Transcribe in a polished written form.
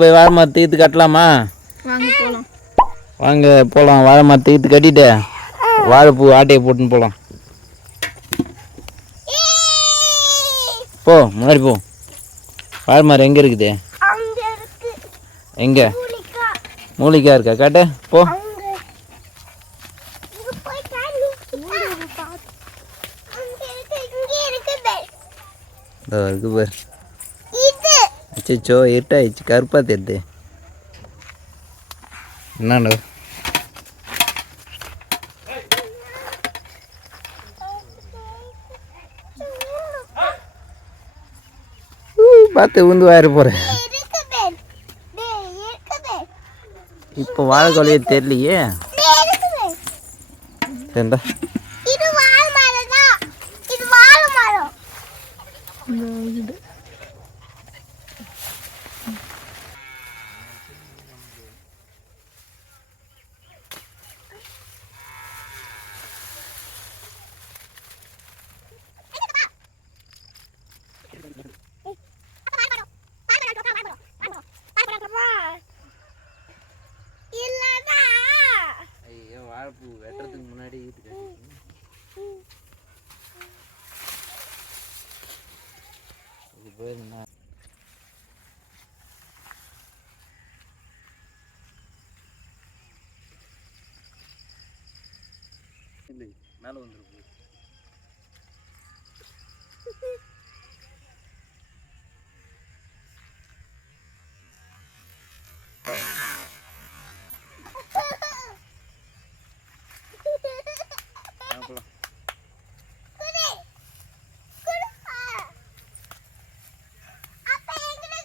போய் வாழை மரத்தை ஈத்து கட்டலாமா? வாங்க போகலாம். வாழை மரத்தை ஈத்து கட்டிட்டு வாழைப்பூ ஆட்டையை போட்டுன்னு போகலாம். போ முன்னாடி போ. வாழை மரம் எங்கே இருக்குது? எங்கே? மூலிகா இருக்கா? காட்டு போ. இருக்கு பாரு. அச்சோ இருட்டாயிடுச்சு. கருப்பா தெரியுது. என்னண்ணா பார்த்து உந்து வாயிர போகிறேன். இப்போ வாழைக்கொலையே தெரியலையே. சரிண்டா. ஐயோ வாழைப்பூ வெட்டுறதுக்கு முன்னாடி ஈத்து இது பேர் என்ன? இல்லை மேலே வந்துருக்கு.